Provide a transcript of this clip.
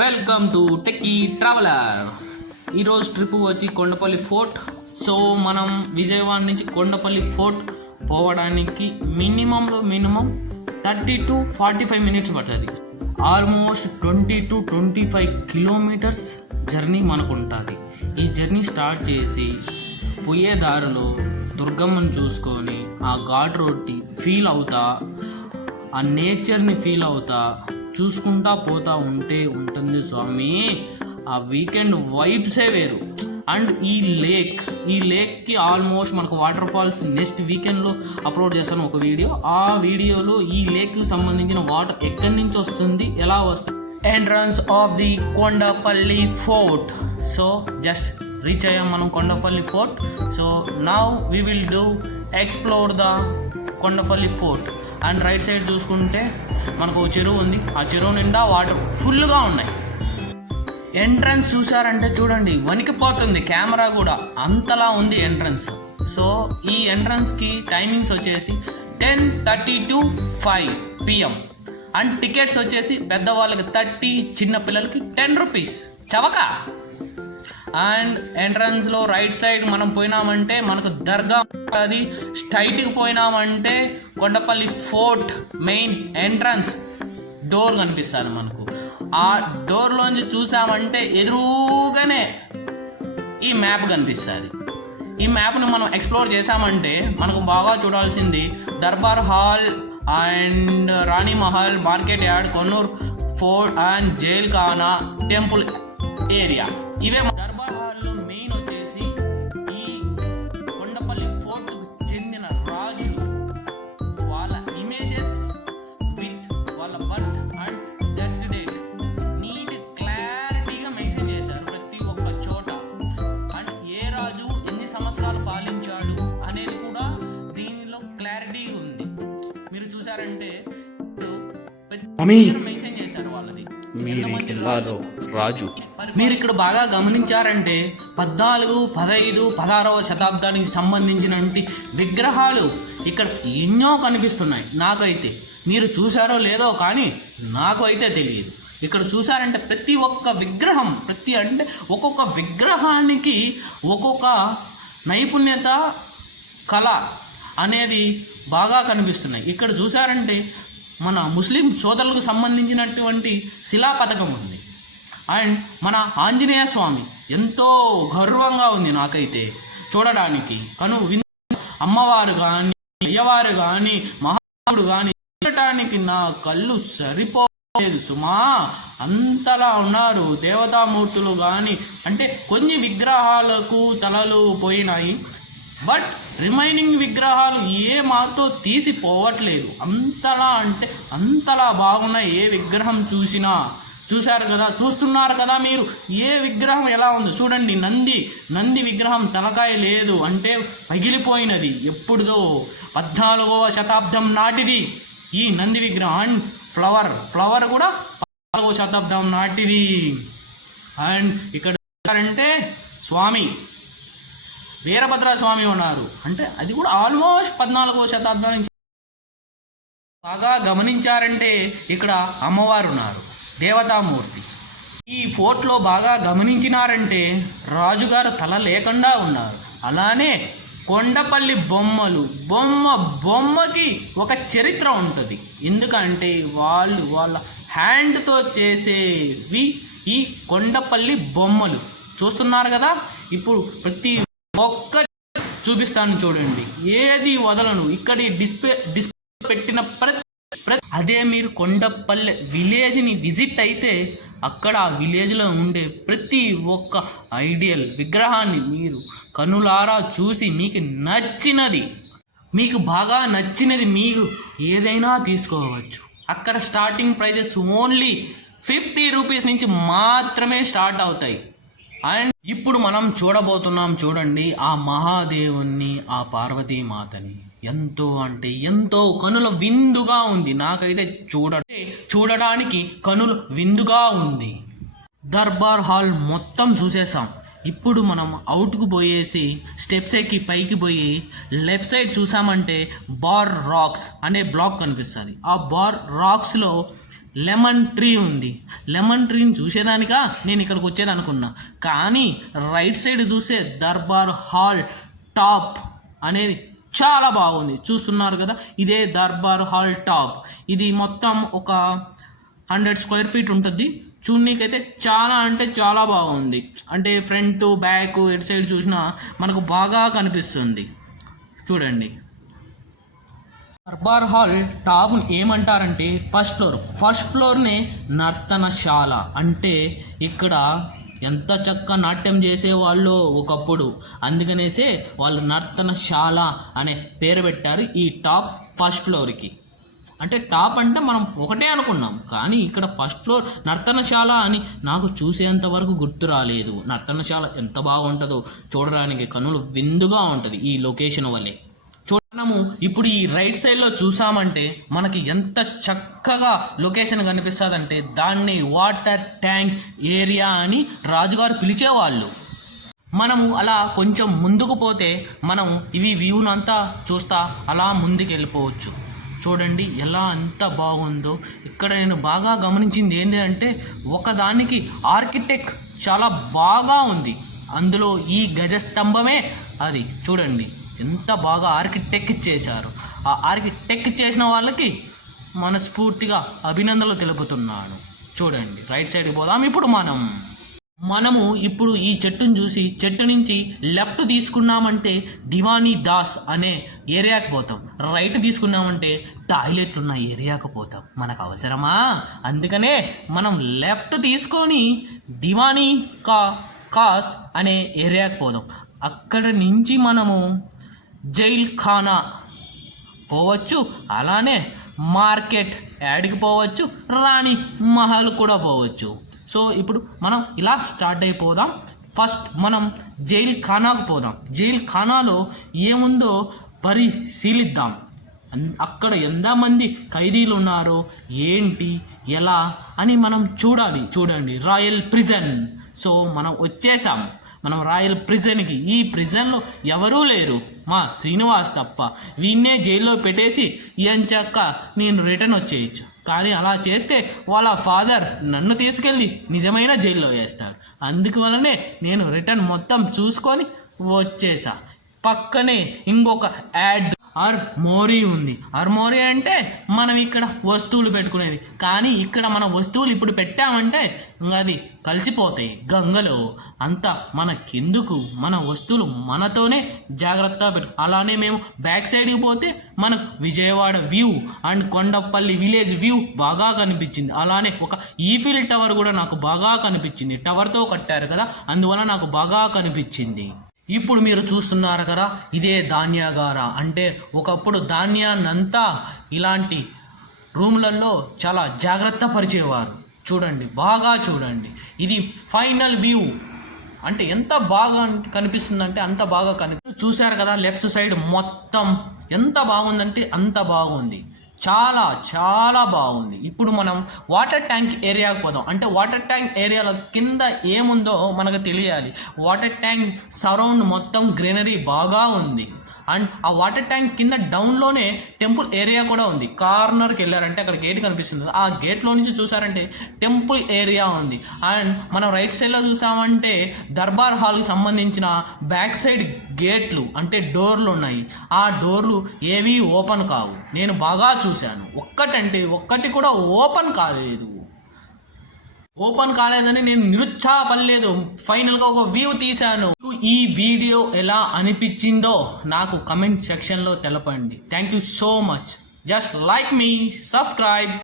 Welcome to techie traveller. ఈరోజు trip వచ్చి Kondapalli fort. So మనం విజయవాడ నుంచి కొండపల్లి ఫోర్ట్ పోవడానికి మినిమంలో 30 to 45 మినిట్స్ పడుతుంది. ఆల్మోస్ట్ 20 to 25 కిలోమీటర్స్ జర్నీ మనకు ఉంటుంది. ఈ జర్నీ స్టార్ట్ చేసి పోయే దారిలో దుర్గమ్మను చూసుకొని ఆ ఘాట్ రోడ్ని ఫీల్ అవుతా, ఆ నేచర్ని ఫీల్ అవుతా చూసుకుంటా పోతా ఉంటుంది స్వామి. ఆ వీకెండ్ వైబ్సే వేరు. అండ్ ఈ లేక్కి ఆల్మోస్ట్ మనకు వాటర్ ఫాల్స్ నెక్స్ట్ వీకెండ్లో అప్లోడ్ చేస్తాను ఒక వీడియో. ఆ వీడియోలో ఈ లేక్కి సంబంధించిన వాటర్ ఎక్కడి నుంచి వస్తుంది, ఎలా వస్తుంది, entrance of the Kondapalli fort. So just reach అయ్యాం మనం Kondapalli fort. So now we will do explore the Kondapalli fort. And right side చూసుకుంటే మనకు చెరువు ఉంది. ఆ చెరువు నిండా వాటర్ ఫుల్గా ఉన్నాయి. ఎంట్రన్స్ చూసారంటే చూడండి, వణికిపోతుంది కెమెరా కూడా, అంతలా ఉంది ఎంట్రన్స్. సో ఈ ఎంట్రన్స్కి టైమింగ్స్ వచ్చేసి 10:30 to 5 PM. అండ్ టికెట్స్ వచ్చేసి పెద్దవాళ్ళకి 30, చిన్న పిల్లలకి 10 రూపీస్ చవక. అండ్ ఎంట్రన్స్లో రైట్ సైడ్ మనం పోయినామంటే మనకు దర్గా అది. స్ట్రైట్కి పోయినామంటే Kondapalli fort main entrance door కనిపిస్తుంది మనకు. ఆ డోర్లోంచి చూసామంటే ఎదురుగానే ఈ మ్యాప్ కనిపిస్తుంది. ఈ మ్యాప్ని మనం ఎక్స్ప్లోర్ చేసామంటే మనకు బాగా చూడాల్సింది Darbar hall and Rani Mahal, market yard, Konnur fort and jail ఖానా, టెంపుల్ ఏరియా. ఇవే దర్బార్ హాల్లో మెయిన్ వచ్చేసి ఈ కొండపల్లి ఫోర్ట్ చెందిన రాజులు వాళ్ళ ఇమేజెస్ విత్ వాళ్ళ birth and death date neat క్లారిటీగా మెన్షన్ చేశారు ప్రతి ఒక్క చోట. అండ్ ఏ రాజు ఎన్ని సంవత్సరాలు పాలించాడు అనేది కూడా దీనిలో క్లారిటీ ఉంది. మీరు చూసారంటే మెన్షన్ చేశారు వాళ్ళది రాజు. మీరు ఇక్కడ బాగా గమనించారంటే 14, 15, 16వ శతాబ్దానికి సంబంధించినటువంటి విగ్రహాలు ఇక్కడ ఎన్నో కనిపిస్తున్నాయి. నాకైతే మీరు చూసారో లేదో కానీ నాకు అయితే తెలియదు. ఇక్కడ చూసారంటే ప్రతి ఒక్క విగ్రహం, ఒక్కొక్క విగ్రహానికి ఒక్కొక్క నైపుణ్యత, కళ అనేది బాగా కనిపిస్తున్నాయి. ఇక్కడ చూసారంటే మన ముస్లిం సోదరులకు సంబంధించినటువంటి శిలా పథకం ఉంది. అండ్ మన ఆంజనేయ స్వామి ఎంతో గర్వంగా ఉంది నాకైతే చూడడానికి. అమ్మవారు కానీ, అయ్యవారు కానీ, మహాదేవుడు కానీ చూడటానికి నా కళ్ళు సరిపోలేదు సుమా, అంతలా ఉన్నారు దేవతామూర్తులు కానీ. అంటే కొన్ని విగ్రహాలకు తలలు పోయినాయి, బట్ రిమైనింగ్ విగ్రహాలు ఏ మాతో తీసిపోవట్లేదు. అంతలా బాగున్నాయి. ఏ విగ్రహం చూసినా చూస్తున్నారు కదా మీరు, ఏ విగ్రహం ఎలా ఉందో చూడండి. నంది విగ్రహం తలకాయ లేదు, అంటే పగిలిపోయినది, ఎప్పుడుదో 14వ శతాబ్దం నాటిది ఈ నంది విగ్రహం. అండ్ ఫ్లవర్ కూడా 14వ శతాబ్దం నాటిది. అండ్ ఇక్కడ అంటే స్వామి వీరభద్ర స్వామి ఉన్నారు, అంటే అది కూడా ఆల్మోస్ట్ 14వ శతాబ్దం నుంచి. బాగా గమనించారంటే ఇక్కడ అమ్మవారు ఉన్నారు, దేవతామూర్తి. ఈ ఫోర్ట్లో బాగా గమనించినారంటే రాజుగారు తల లేకుండా ఉన్నారు. అలానే కొండపల్లి బొమ్మకి ఒక చరిత్ర ఉంటుంది. ఎందుకంటే వాళ్ళ హ్యాండ్తో చేసేవి ఈ కొండపల్లి బొమ్మలు చూస్తున్నారు కదా. ఇప్పుడు ప్రతి ఒక్క చూపిస్తాను చూడండి, ఏది వదలను. ఇక్కడ డిస్ప్లే పెట్టిన అదే మీరు కొండపల్లి విలేజ్ని విజిట్ అయితే అక్కడ ఆ విలేజ్లో ఉండే ప్రతి ఒక్క ఐడియల్ విగ్రహాన్ని మీరు కనులారా చూసి మీకు బాగా నచ్చినది మీరు ఏదైనా తీసుకోవచ్చు. అక్కడ స్టార్టింగ్ ప్రైజెస్ ఓన్లీ 50 రూపీస్ నుంచి మాత్రమే స్టార్ట్ అవుతాయి. అండ్ ఇప్పుడు మనం చూడబోతున్నాం చూడండి ఆ మహాదేవుణ్ణి, ఆ పార్వతీమాతని. ఎంతో అంటే ఎంతో కనుల విందుగా ఉంది. నాకైతే చూడడానికి కనులు విందుగా ఉంది. దర్బార్ హాల్ మొత్తం చూసేసాం. ఇప్పుడు మనం అవుట్కు పోయేసి స్టెప్స్ ఎక్కి పైకి పోయి లెఫ్ట్ సైడ్ చూసామంటే బార్ రాక్స్ అనే బ్లాక్ కనిపిస్తుంది. ఆ బార్ రాక్స్లో లెమన్ ట్రీ ఉంది. లెమన్ ట్రీని చూసేదానికా నేను ఇక్కడికి వచ్చేది అనుకున్నా, కానీ రైట్ సైడ్ చూస్తే దర్బార్ హాల్ టాప్ అనేది చాలా బాగుంది. చూస్తున్నారు కదా, ఇదే దర్బార్ హాల్ టాప్. ఇది మొత్తం ఒక 100 స్క్వేర్ ఫీట్ ఉంటుంది. చూడనీకైతే చాలా అంటే చాలా బాగుంది. అంటే ఫ్రంట్ బ్యాక్ ఎటు సైడ్ చూసినా మనకు బాగా కనిపిస్తుంది. చూడండి, దర్బార్ హాల్ టాప్ ఏమంటారంటే ఫస్ట్ ఫ్లోర్ని నర్తనశాల. అంటే ఇక్కడ ఎంత చక్కగా నాట్యం చేసేవాళ్ళు ఒకప్పుడు, అందుకనేసే వాళ్ళు నర్తనశాల అనే పేరు పెట్టారు ఈ టాప్ ఫస్ట్ ఫ్లోర్కి. అంటే టాప్ అంటే మనం ఒకటే అనుకున్నాం, కానీ ఇక్కడ ఫస్ట్ ఫ్లోర్ నర్తనశాల అని నాకు చూసేంత వరకు గుర్తు రాలేదు. నర్తనశాల ఎంత బాగుంటుందో చూడడానికి కన్నులు విందుగా ఉంటుంది ఈ లొకేషన్ వల్లే. మనము ఇప్పుడు ఈ రైట్ సైడ్లో చూసామంటే మనకి ఎంత చక్కగా లొకేషన్ కనిపిస్తుందంటే దాన్ని వాటర్ ట్యాంక్ ఏరియా అని రాజుగారు పిలిచేవాళ్ళు. మనము అలా కొంచెం ముందుకు పోతే మనం ఇవి వ్యూనంతా చూస్తా అలా ముందుకు వెళ్ళిపోవచ్చు. చూడండి ఎలా అంత బాగుందో. ఇక్కడ నేను బాగా గమనించింది ఏంటి అంటే ఒకదానికి ఆర్కిటెక్ట్ చాలా బాగా ఉంది. అందులో ఈ గజస్తంభమే అది. చూడండి ఎంత బాగా ఆర్కిటెక్ట్ చేశారు. ఆ ఆర్కిటెక్ట్ చేసిన వాళ్ళకి మనస్ఫూర్తిగా అభినందనలు తెలుపుతున్నాను. చూడండి రైట్ సైడ్కి పోదాం. ఇప్పుడు మనము ఇప్పుడు ఈ చెట్టును చూసి చెట్టు నుంచి లెఫ్ట్ తీసుకున్నామంటే దివానీ దాస్ అనే ఏరియాకి పోతాం. రైట్ తీసుకున్నామంటే టాయిలెట్లు ఉన్న ఏరియాకి పోతాం. మనకు అవసరమా? అందుకనే మనం లెఫ్ట్ తీసుకొని దివానీ కాస్ అనే ఏరియాకి పోదాం. అక్కడ నుంచి మనము జైల్ ఖానా పోవచ్చు, అలానే మార్కెట్ యార్డ్కి పోవచ్చు, రాణి మహల్ కూడా పోవచ్చు. సో ఇప్పుడు మనం ఇలా స్టార్ట్ అయిపోదాం. ఫస్ట్ మనం జైల్ ఖానాకు పోదాం. జైల్ ఖానాలో ఏముందో పరిశీలిద్దాం. అక్కడ ఎంతమంది ఖైదీలు ఉన్నారో ఏంటి ఎలా అని మనం చూడాలి. చూడండి రాయల్ ప్రిజన్. సో మనం వచ్చేసాం మనం రాయల్ ప్రిజన్కి. ఈ ప్రిజన్లో ఎవరూ లేరు, మా శ్రీనివాస్ తప్ప. వీన్నే జైల్లో పెట్టేసి ఎంచక్క నేను రిటర్న్ వచ్చేయచ్చు. కానీ అలా చేస్తే వాళ్ళ ఫాదర్ నన్ను తీసుకెళ్ళి నిజమైన జైల్లో వేస్తాడు. అందువల్లనే నేను రిటర్న్ మొత్తం చూసుకొని వచ్చేసా. పక్కనే ఇంకొక యాడ్ ఆర్మోరీ ఉంది. ఆర్మోరీ అంటే మనం ఇక్కడ వస్తువులు పెట్టుకునేది. కానీ ఇక్కడ మన వస్తువులు ఇప్పుడు పెట్టామంటే ఇంకా అది కలిసిపోతాయి గంగలో. అంతా మనకెందుకు, మన వస్తువులు మనతోనే జాగ్రత్తగా పెట్టు. అలానే మేము బ్యాక్ సైడ్కి పోతే మనకు Vijayawada view and Kondapalli village view బాగా కనిపించింది. అలానే ఒక ఈఫిల్ టవర్ కూడా నాకు బాగా కనిపించింది. టవర్తో కట్టారు కదా, అందువల్ల నాకు బాగా కనిపించింది. ఇప్పుడు మీరు చూస్తున్నారు కదా, ఇదే ధాన్యాగార. అంటే ఒకప్పుడు ధాన్యాన్నంతా ఇలాంటి రూమ్లలో చాలా జాగ్రత్త పరిచేవారు. చూడండి బాగా చూడండి, ఇది ఫైనల్ వ్యూ. అంటే ఎంత బాగా కనిపిస్తుందంటే అంత బాగా చూశారు కదా, లెఫ్ట్ సైడ్ మొత్తం ఎంత బాగుందంటే అంత బాగుంది. చాలా చాలా బాగుంది. ఇప్పుడు మనం వాటర్ ట్యాంక్ ఏరియాకి పోదాం. అంటే వాటర్ ట్యాంక్ ఏరియాలో కింద ఏముందో మనకు తెలియాలి. వాటర్ ట్యాంక్ సరౌండ్ మొత్తం గ్రీనరీ బాగా ఉంది. అండ్ ఆ వాటర్ ట్యాంక్ కింద డౌన్లోనే టెంపుల్ ఏరియా కూడా ఉంది. కార్నర్కి వెళ్ళారంటే అక్కడ గేట్ కనిపిస్తుంది. ఆ గేట్లో నుంచి చూసారంటే టెంపుల్ ఏరియా ఉంది. అండ్ మనం రైట్ సైడ్లో చూసామంటే దర్బార్ హాల్కి సంబంధించిన బ్యాక్ సైడ్ గేట్లు అంటే డోర్లు ఉన్నాయి. ఆ డోర్లు ఏవీ ఓపెన్ కావు. నేను బాగా చూశాను. ఒక్కటి కూడా ఓపెన్ కాలేదని నేను నిరుత్సాహపడలేదు. ఫైనల్గా ఒక వ్యూ తీశాను. ఈ వీడియో ఎలా అనిపించిందో నాకు కమెంట్ సెక్షన్లో తెలపండి. Thank you so much. Just like me, subscribe.